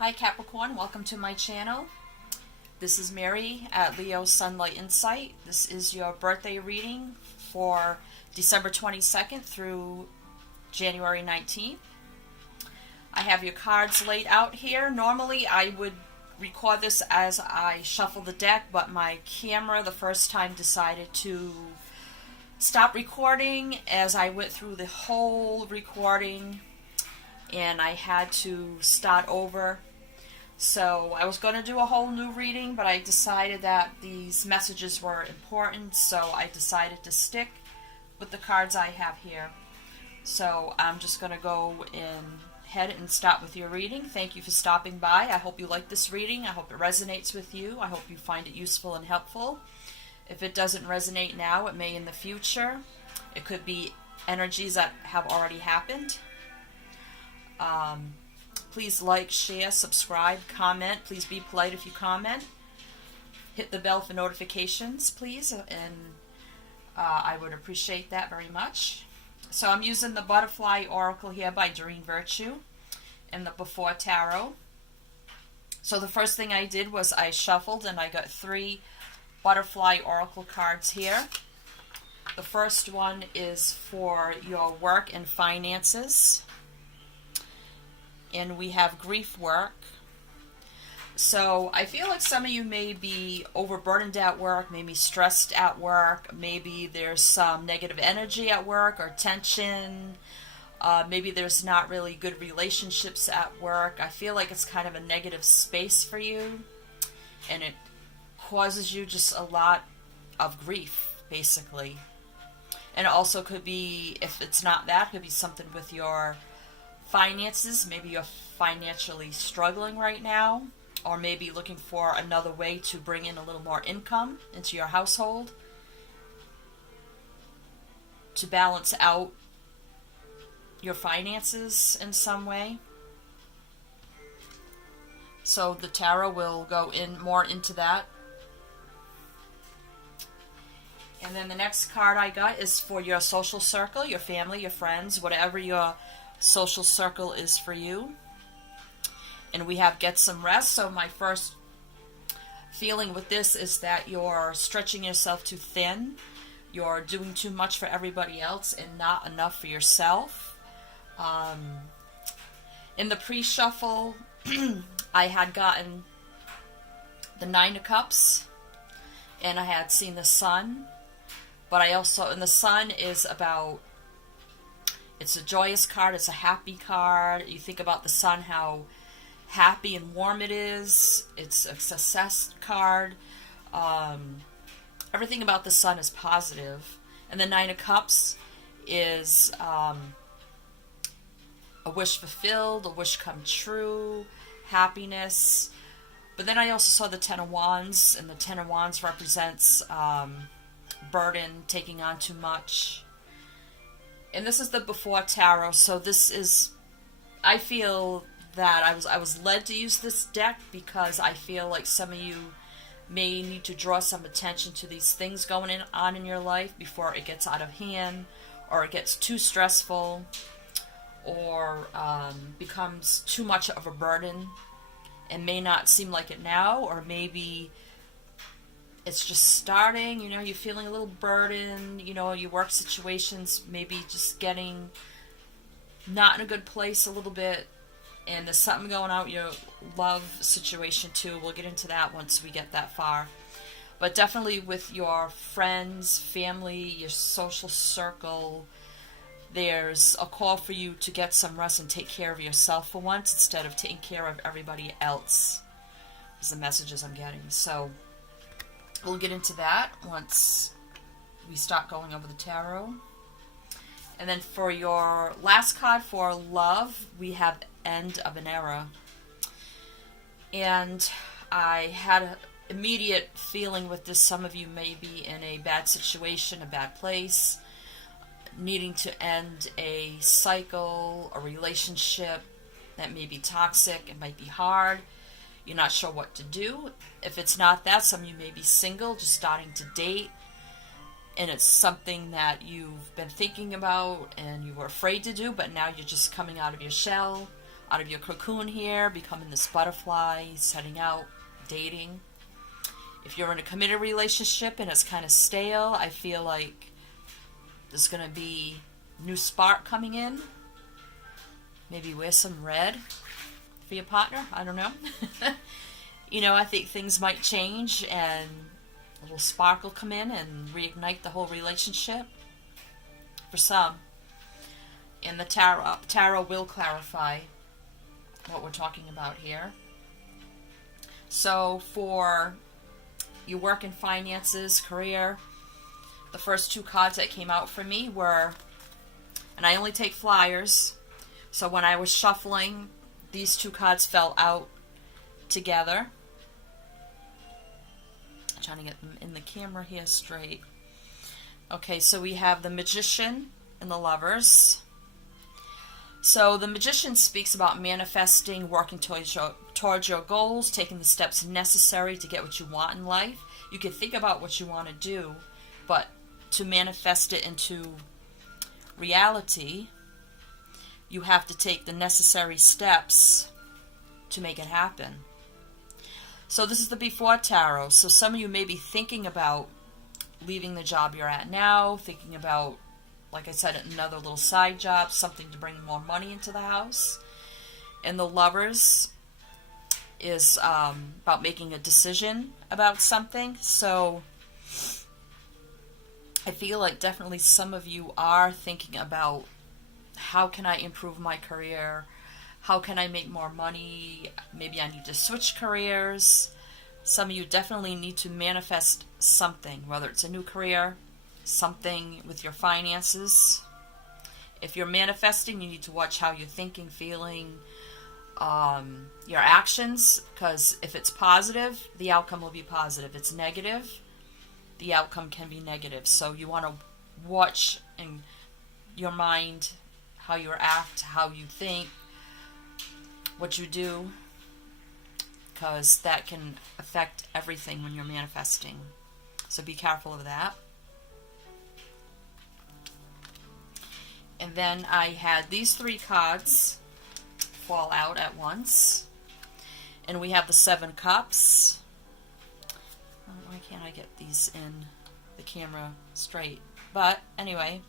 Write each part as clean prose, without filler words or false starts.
Hi Capricorn, welcome to my channel. This is Mary at Leo Sunlight Insight. This is your birthday reading for December 22nd through January 19th. I have your cards laid out here. Normally I would record this as I shuffle the deck, but my camera the first time decided to stop recording as I went through the whole recording and I had to start over. So I was going to do a whole new reading, but I decided that these messages were important, so I decided to stick with the cards I have here. So I'm just going to go ahead and start with your reading. Thank you for stopping by. I hope you like this reading. I hope it resonates with you. I hope you find it useful and helpful. If it doesn't resonate now, it may in the future. It could be energies that have already happened. Please like, share, subscribe, comment. Please be polite if you comment. Hit the bell for notifications, please, and I would appreciate that very much. So I'm using the Butterfly Oracle here by Doreen Virtue and the Before Tarot. So the first thing I did was I shuffled and I got 3 Butterfly Oracle cards here. The first one is for your work and finances. And we have grief work. So I feel like some of you may be overburdened at work, maybe stressed at work, maybe there's some negative energy at work or tension, maybe there's not really good relationships at work. I feel like it's kind of a negative space for you, and it causes you just a lot of grief, basically. And it also could be, if it's not that, it could be something with your finances. Maybe you're financially struggling right now, or maybe looking for another way to bring in a little more income into your household to balance out your finances in some way. So the tarot will go in more into that. And then the next card I got is for your social circle, your family, your friends, whatever your social circle is for you. And we have get some rest. So my first feeling with this is that you're stretching yourself too thin. You're doing too much for everybody else and not enough for yourself. In the pre-shuffle, I had gotten the 9 of Cups, and I had seen the Sun. But I also, and the Sun is about, it's a joyous card, it's a happy card. You think about the Sun, how happy and warm it is. It's a success card. Everything about the Sun is positive. And the 9 of Cups is a wish fulfilled, a wish come true, happiness. But then I also saw the 10 of Wands, and the 10 of Wands represents burden, taking on too much. And this is the Before Tarot, so this is, I feel that I was led to use this deck because I feel like some of you may need to draw some attention to these things going on in your life before it gets out of hand, or it gets too stressful, or becomes too much of a burden, and may not seem like it now, or maybe it's just starting, you're feeling a little burdened, your work situations maybe just getting not in a good place a little bit, and there's something going on with your love situation too. We'll get into that once we get that far. But definitely with your friends, family, your social circle, there's a call for you to get some rest and take care of yourself for once instead of taking care of everybody else, is the messages I'm getting. So we'll get into that once we start going over the tarot. And then for your last card for love, we have End of an Era. And I had an immediate feeling with this. Some of you may be in a bad situation, a bad place, needing to end a cycle, a relationship that may be toxic. It might be hard. You're not sure what to do. If it's not that, some of you may be single, just starting to date, and it's something that you've been thinking about and you were afraid to do, but now you're just coming out of your shell. out of your cocoon here, becoming this butterfly, setting out, dating. If you're in a committed relationship and it's kind of stale, I feel like there's going to be new spark coming in. Maybe wear some red for your partner. I don't know. I think things might change and a little spark will come in and reignite the whole relationship. For some. And the tarot will clarify what we're talking about here. So for your work and finances, career, the first two cards that came out for me were, and I only take flyers, so when I was shuffling, these two cards fell out together. I'm trying to get them in the camera here straight. Okay, so we have the Magician and the Lovers. So the Magician speaks about manifesting, working towards your goals, taking the steps necessary to get what you want in life. You can think about what you want to do, but to manifest it into reality, you have to take the necessary steps to make it happen. So this is the Before Tarot. So some of you may be thinking about leaving the job you're at now, thinking about, like I said, another little side job, something to bring more money into the house. And the Lovers is about making a decision about something. So I feel like definitely some of you are thinking about, how can I improve my career? How can I make more money? Maybe I need to switch careers. Some of you definitely need to manifest something, whether it's a new career, something with your finances. If you're manifesting, you need to watch how you're thinking, feeling, your actions, because if it's positive, the outcome will be positive. If it's negative, the outcome can be negative. So you want to watch in your mind how you act, how you think, what you do, because that can affect everything when you're manifesting. So be careful of that. And then I had these three cards fall out at once. And we have the Seven Cups. Why can't I get these in the camera straight? But anyway,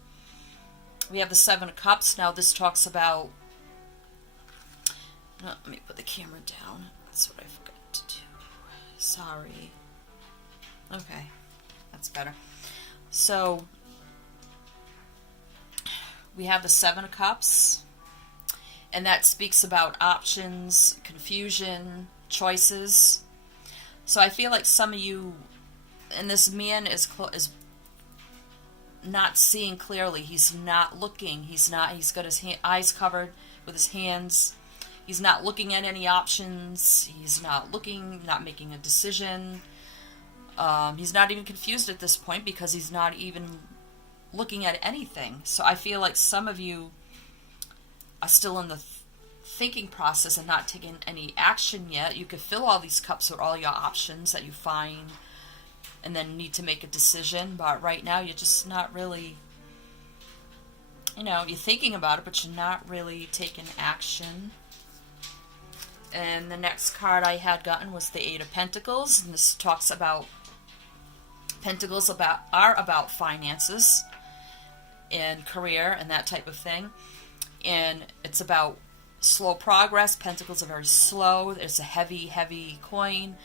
we have the Seven Cups. Now this talks about... No, let me put the camera down. That's what I forgot to do. Sorry. Okay, that's better. So we have the Seven of Cups, and that speaks about options, confusion, choices. So I feel like some of you, and this man is not seeing clearly. He's not looking. He's got his eyes covered with his hands. He's not looking at any options. He's not looking, not making a decision. He's not even confused at this point because he's not even looking at anything. So I feel like some of you are still in the thinking process and not taking any action yet. You could fill all these cups with all your options that you find and then need to make a decision. But right now you're just not really, you're thinking about it, but you're not really taking action. And the next card I had gotten was the Eight of Pentacles, and this talks about Pentacles are about finances and career and that type of thing. And it's about slow progress. Pentacles are very slow. It's a heavy, heavy coin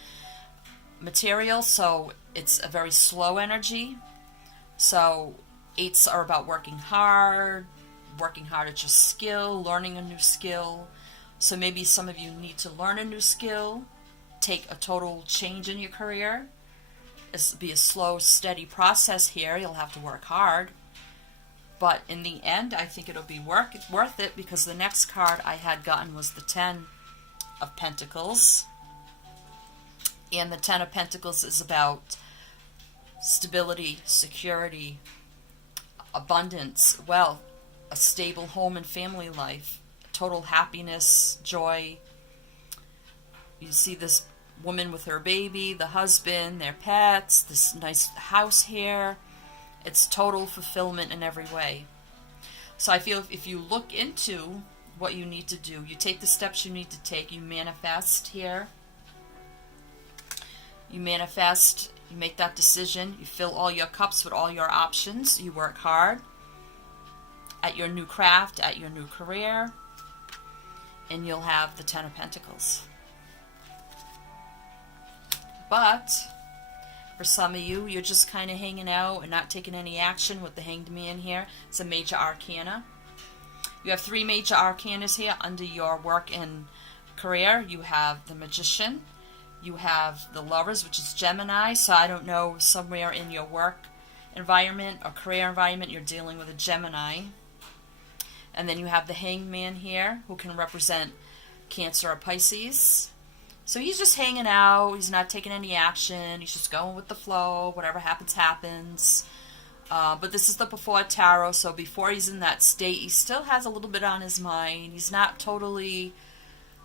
material, so it's a very slow energy. So eights are about working hard at your skill, learning a new skill. So maybe some of you need to learn a new skill, take a total change in your career. It'll be a slow, steady process here. You'll have to work hard. But in the end, I think it'll be worth it, because the next card I had gotten was the Ten of Pentacles. And the Ten of Pentacles is about stability, security, abundance, wealth, a stable home and family life, total happiness, joy. You see this woman with her baby, the husband, their pets, this nice house here. It's total fulfillment in every way. So I feel if you look into what you need to do. You take the steps you need to take. You manifest here. You manifest. You make that decision. You fill all your cups with all your options. You work hard at your new craft, at your new career, and you'll have the Ten of Pentacles. But for some of you, you're just kind of hanging out and not taking any action with the Hanged Man here. It's a major arcana. You have 3 major arcanas here under your work and career. You have the Magician. You have the Lovers, which is Gemini. So I don't know, somewhere in your work environment or career environment, you're dealing with a Gemini. And then you have the Hanged Man here, who can represent Cancer or Pisces. So he's just hanging out. He's not taking any action. He's just going with the flow. Whatever happens, happens. But this is the before tarot, so before he's in that state, he still has a little bit on his mind. He's not totally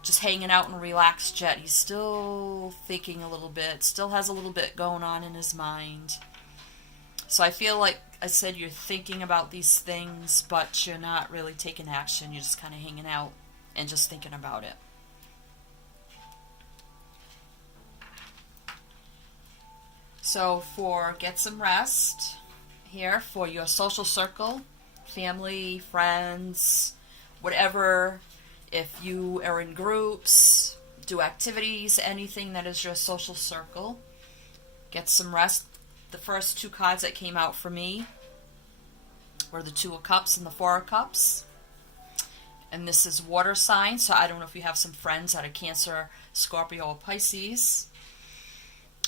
just hanging out and relaxed yet. He's still thinking a little bit, still has a little bit going on in his mind. So I feel like I said, you're thinking about these things, but you're not really taking action. You're just kind of hanging out and just thinking about it. So for get some rest here, for your social circle, family, friends, whatever, if you are in groups, do activities, anything that is your social circle, get some rest. The first 2 cards that came out for me were the 2 of Cups and the 4 of Cups. And this is water sign, so I don't know if you have some friends that are Cancer, Scorpio, or Pisces.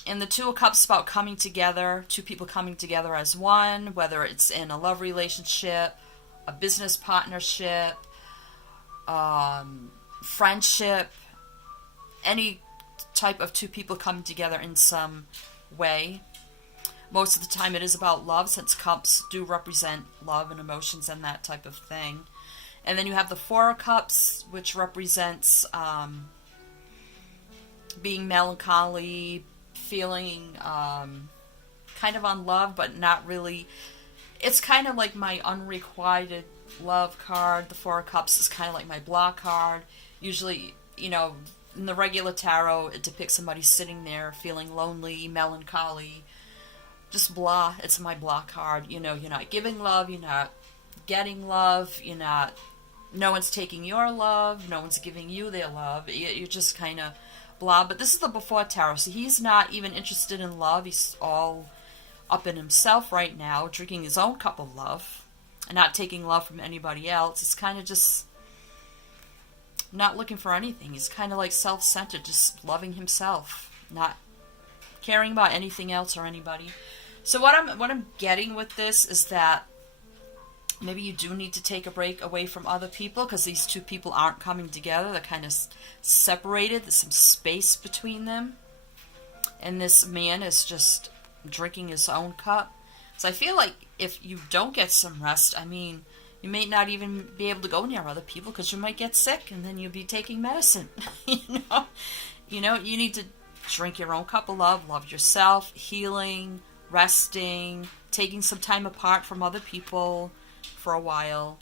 And the 2 of Cups is about coming together, 2 people coming together as one, whether it's in a love relationship, a business partnership, friendship, any type of 2 people coming together in some way. Most of the time it is about love, since Cups do represent love and emotions and that type of thing. And then you have the 4 of Cups, which represents being melancholy, feeling kind of unloved, but not really. It's kind of like my unrequited love card. The 4 of Cups is kind of like my block card. Usually, you know, in the regular tarot, it depicts somebody sitting there feeling lonely, melancholy, just blah. It's my block card. You know, you're not giving love, you're not getting love, you're not, no one's taking your love, no one's giving you their love. You're just kind of blah. But this is the before tarot, so he's not even interested in love. He's all up in himself right now, drinking his own cup of love and not taking love from anybody else. He's kind of just not looking for anything. He's kind of like self-centered, just loving himself, not caring about anything else or anybody. So what I'm getting with this is that maybe you do need to take a break away from other people, because these 2 people aren't coming together. They're kind of separated. There's some space between them. And this man is just drinking his own cup. So I feel like if you don't get some rest, I mean, you may not even be able to go near other people, because you might get sick and then you'll be taking medicine. You know, you need to drink your own cup of love, love yourself, healing, resting, taking some time apart from other people for a while.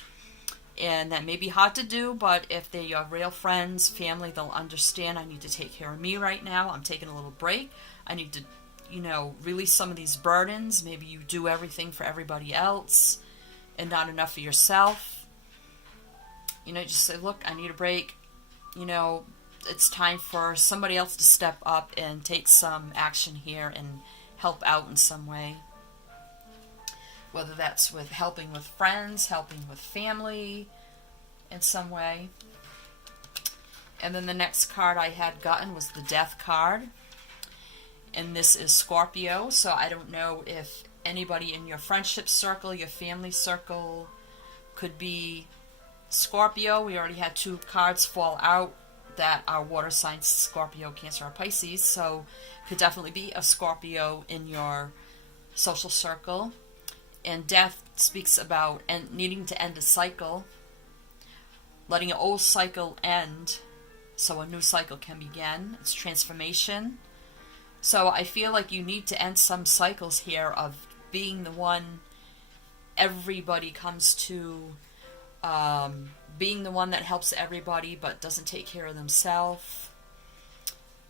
And that may be hard to do, but if they're your real friends, family, they'll understand. I need to take care of me right now. I'm taking a little break. I need to, you know, release some of these burdens. Maybe you do everything for everybody else and not enough for yourself. You know, just say, look, I need a break. You know, it's time for somebody else to step up and take some action here and help out in some way. Whether that's with helping with friends, helping with family in some way. And then the next card I had gotten was the Death card. And this is Scorpio, so I don't know if anybody in your friendship circle, your family circle, could be Scorpio. We already had 2 cards fall out that are water signs, Scorpio, Cancer, or Pisces, so could definitely be a Scorpio in your social circle. And death speaks about needing to end a cycle, letting an old cycle end so a new cycle can begin. It's transformation. So I feel like you need to end some cycles here of being the one everybody comes to Being the one that helps everybody but doesn't take care of themselves.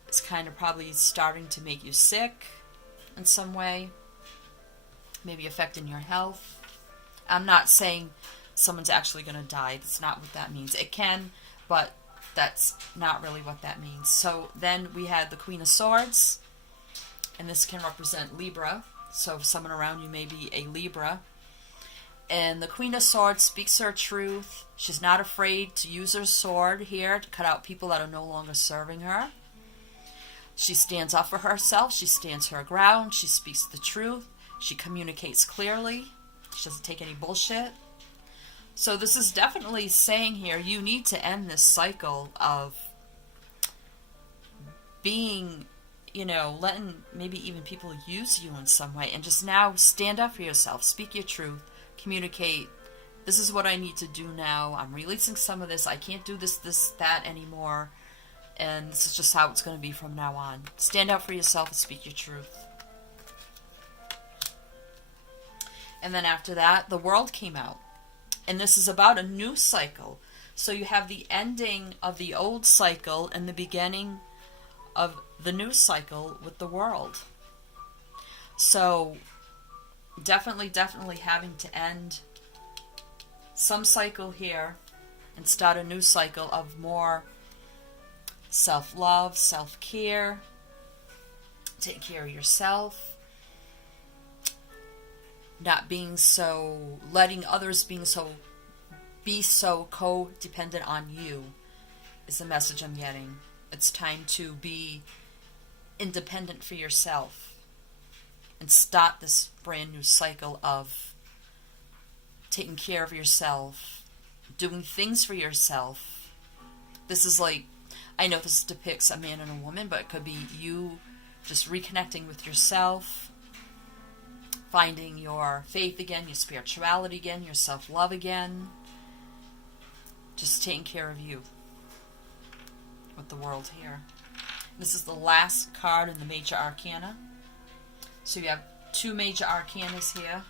It's kind of probably starting to make you sick in some way. Maybe affecting your health. I'm not saying someone's actually going to die. That's not what that means. It can, but that's not really what that means. So then we had the Queen of Swords, and this can represent Libra. So if someone around you may be a Libra. And the Queen of Swords speaks her truth. She's not afraid to use her sword here to cut out people that are no longer serving her. She stands up for herself. She stands her ground. She speaks the truth. She communicates clearly. She doesn't take any bullshit. So this is definitely saying here, you need to end this cycle of being, letting maybe even people use you in some way, and just now stand up for yourself. Speak your truth. Communicate. This is what I need to do now. I'm releasing some of this. I can't do this, that anymore. And this is just how it's going to be from now on. Stand up for yourself and speak your truth. And then after that, the World came out. And this is about a new cycle. So you have the ending of the old cycle and the beginning of the new cycle with the World. So definitely having to end some cycle here and start a new cycle of more self-love, self-care, taking care of yourself. Not being so, letting others be so codependent on you is the message I'm getting. It's time to be independent for yourself and start this brand new cycle of taking care of yourself, doing things for yourself. This is like, I know this depicts a man and a woman, but it could be you just reconnecting with yourself, finding your faith again, your spirituality again, your self-love again. Just taking care of you with the World here. This is the last card in the Major Arcana. So you have 2 Major Arcanas here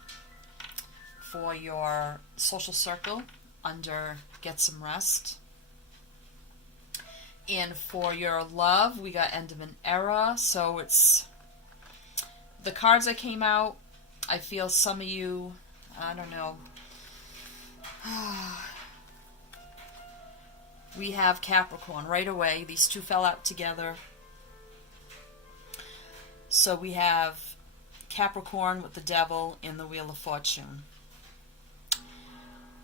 for your social circle under Get Some Rest. And for your love, we got End of an Era. So it's the cards that came out. I feel some of you, I don't know. We have Capricorn right away. These two fell out together. So we have Capricorn with the Devil and the Wheel of Fortune.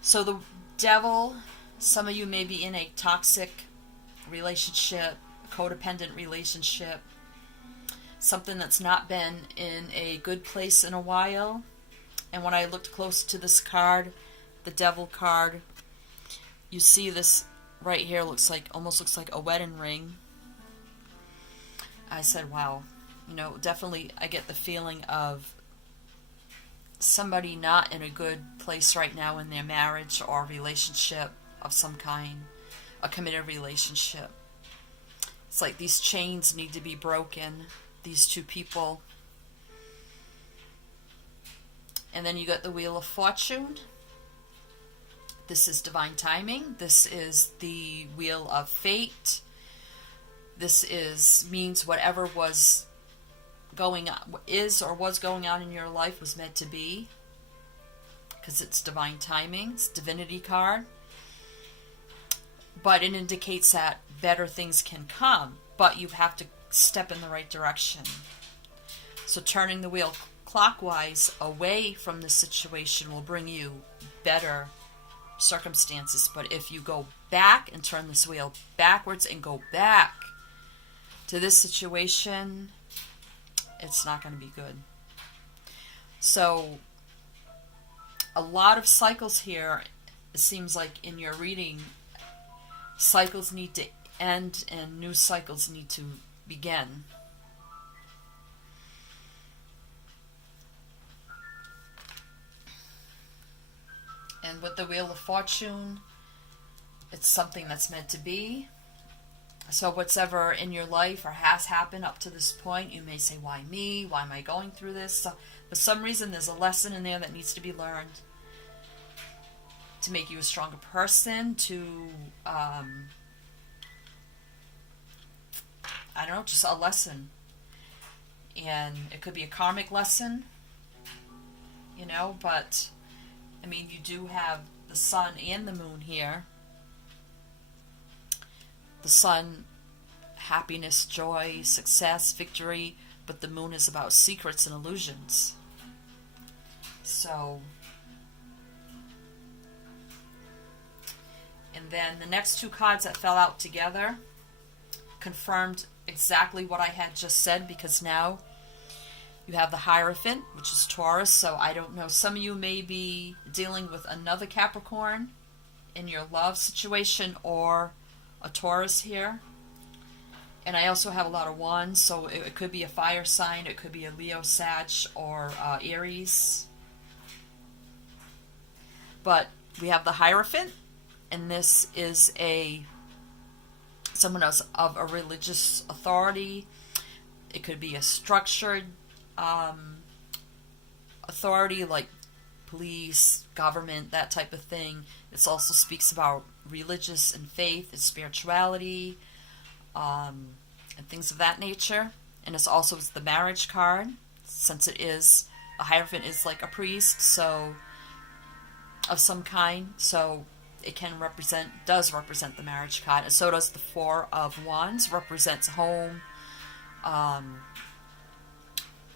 So the Devil, some of you may be in a toxic relationship, a codependent relationship, something that's not been in a good place in a while. And when I looked close to this card, the Devil card, you see this right here almost looks like a wedding ring. I said, wow, definitely I get the feeling of somebody not in a good place right now in their marriage or relationship of some kind, a committed relationship. It's like these chains need to be broken, these two people. And then you got the Wheel of Fortune. This is divine timing. This is the Wheel of Fate. This means whatever was going on, was going on in your life was meant to be, because it's divine timing. It's divinity card. But it indicates that better things can come, but you have to step in the right direction. So turning the wheel clockwise away from the situation will bring you better circumstances. But if you go back and turn this wheel backwards and go back to this situation, it's not going to be good. So a lot of cycles here, it seems like in your reading, cycles need to end and new cycles need to begin. And with the Wheel of Fortune, it's something that's meant to be. So whatever in your life or has happened up to this point, you may say, why me? Why am I going through this? So, for some reason, there's a lesson in there that needs to be learned to make you a stronger person, to, I don't know, just a lesson. And it could be a karmic lesson, you know, but, I mean, you do have the sun and the moon here. The sun, happiness, joy, success, victory, but the moon is about secrets and illusions. So, and then the next two cards that fell out together confirmed exactly what I had just said, because now you have the Hierophant, which is Taurus. So I don't know, some of you may be dealing with another Capricorn in your love situation, or a Taurus here. And I also have a lot of wands, so it could be a fire sign, it could be a Leo, Sag, or Aries. But we have the Hierophant, and this is someone else of a religious authority. It could be a structured authority like police, government, that type of thing. It also speaks about religious and faith and spirituality, and things of that nature. And it's also the marriage card, since it is, a Hierophant is like a priest, so, of some kind, so it does represent the marriage card, and so does the Four of Wands, represents home.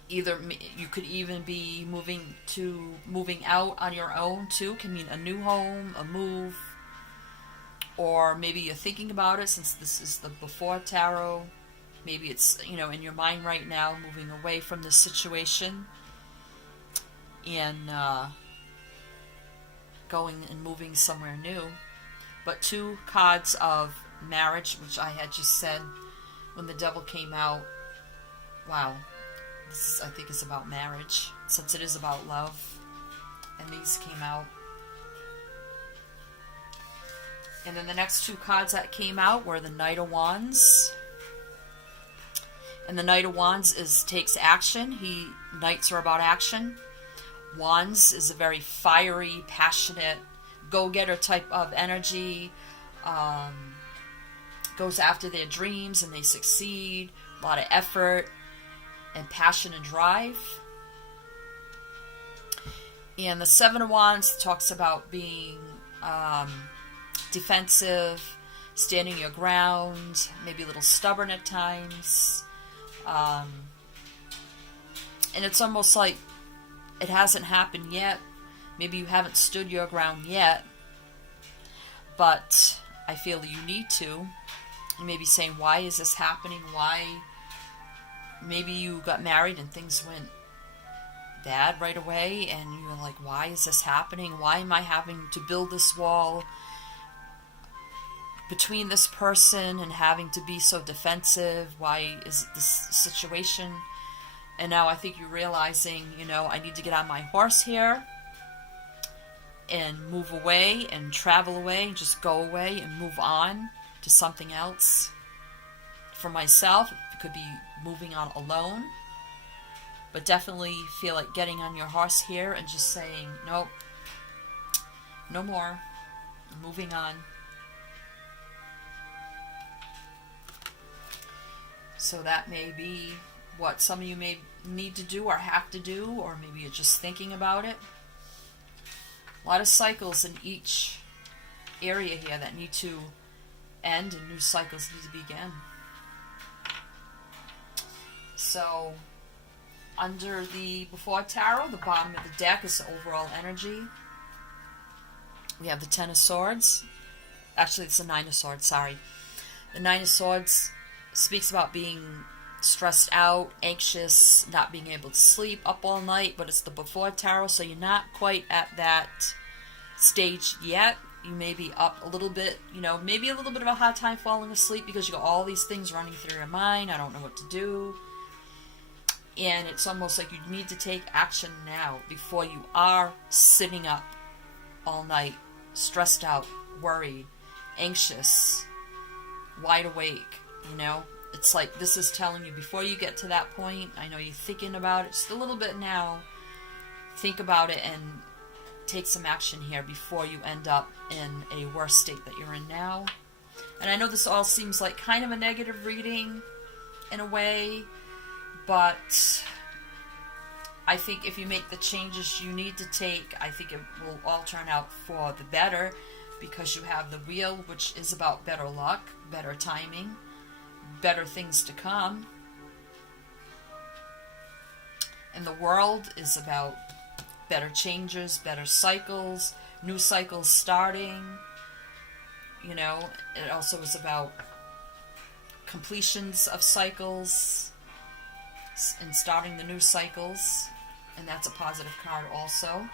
Either you could even be moving out on your own too. Can mean a new home, a move, or maybe you're thinking about it, since this is the Before Tarot. Maybe it's, you know, in your mind right now, moving away from this situation and going and moving somewhere new. But two cards of marriage, which I had just said when the Devil came out. Wow, this I think is about marriage, since it is about love, and these came out. And then the next two cards that came out were the Knight of Wands. And the Knight of Wands takes action. Knights are about action. Wands is a very fiery, passionate, go-getter type of energy. Goes after their dreams and they succeed. A lot of effort and passion and drive. And the Seven of Wands talks about being defensive, standing your ground, maybe a little stubborn at times. And it's almost like it hasn't happened yet. Maybe you haven't stood your ground yet, but I feel you need to. You may be saying, why is this happening? Why? Maybe you got married and things went bad right away, and you were like, why is this happening? Why am I having to build this wall between this person and having to be so defensive? Why is this situation? And now I think you're realizing, you know, I need to get on my horse here and move away and travel away, just go away and move on to something else. For myself, it could be moving on alone, but definitely feel like getting on your horse here and just saying, nope, no more, moving on. So that may be what some of you may need to do or have to do, or maybe you're just thinking about it. A lot of cycles in each area here that need to end, and new cycles need to begin. So, under the Before Tarot, the bottom of the deck is the overall energy. We have the Ten of Swords. Actually, it's the Nine of Swords, sorry. The Nine of Swords speaks about being stressed out, anxious, not being able to sleep, up all night, but it's the Before Tarot, so you're not quite at that stage yet. You may be up a little bit, you know, maybe a little bit of a hard time falling asleep because you got all these things running through your mind. I don't know what to do. And it's almost like you need to take action now before you are sitting up all night, stressed out, worried, anxious, wide awake, you know. It's like this is telling you before you get to that point, I know you're thinking about it just a little bit now, think about it and take some action here before you end up in a worse state that you're in now. And I know this all seems like kind of a negative reading in a way, but I think if you make the changes you need to take, I think it will all turn out for the better, because you have the wheel, which is about better luck, better timing, better things to come. And the world is about better changes, better cycles, new cycles starting. You know, it also is about completions of cycles and starting the new cycles. And that's a positive card also.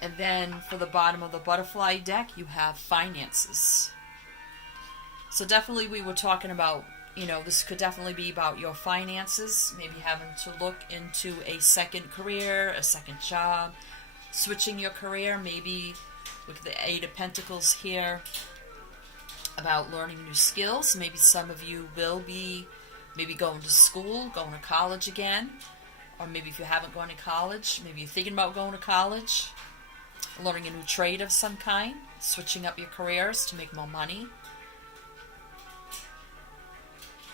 And then for the bottom of the butterfly deck, you have finances. So definitely we were talking about, you know, this could definitely be about your finances, maybe having to look into a second career, a second job, switching your career, maybe with the Eight of Pentacles here, about learning new skills. Maybe some of you will be maybe going to school, going to college again, or maybe if you haven't gone to college, maybe you're thinking about going to college, learning a new trade of some kind, switching up your careers to make more money,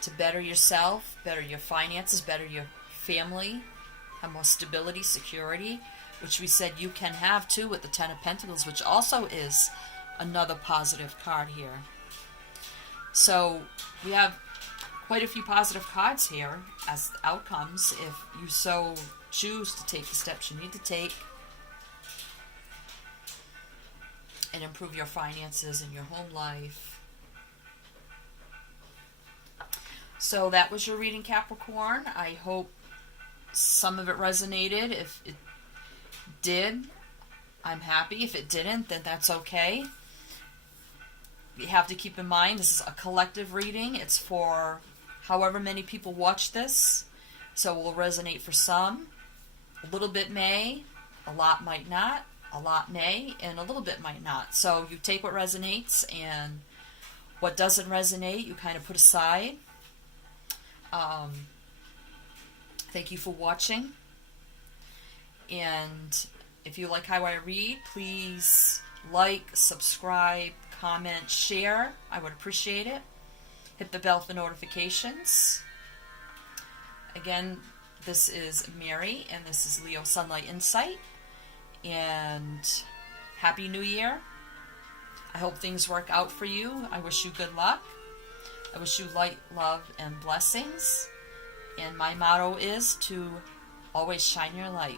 to better yourself, better your finances, better your family, have more stability, security, which we said you can have too with the Ten of Pentacles, which also is another positive card here. So we have quite a few positive cards here as outcomes if you so choose to take the steps you need to take and improve your finances and your home life. So that was your reading, Capricorn. I hope some of it resonated. If it did, I'm happy. If it didn't, then that's okay. You have to keep in mind this is a collective reading. It's for however many people watch this. So it will resonate for some. A little bit may, a lot might not. A lot may, and a little bit might not. So you take what resonates, and what doesn't resonate, you kind of put aside. Thank you for watching. And if you like how I read, please like, subscribe, comment, share. I would appreciate it. Hit the bell for notifications. Again, this is Mary, and this is Leo Sunlight Insight. And Happy New Year. I hope things work out for you. I wish you good luck. I wish you light, love, and blessings. And my motto is to always shine your light.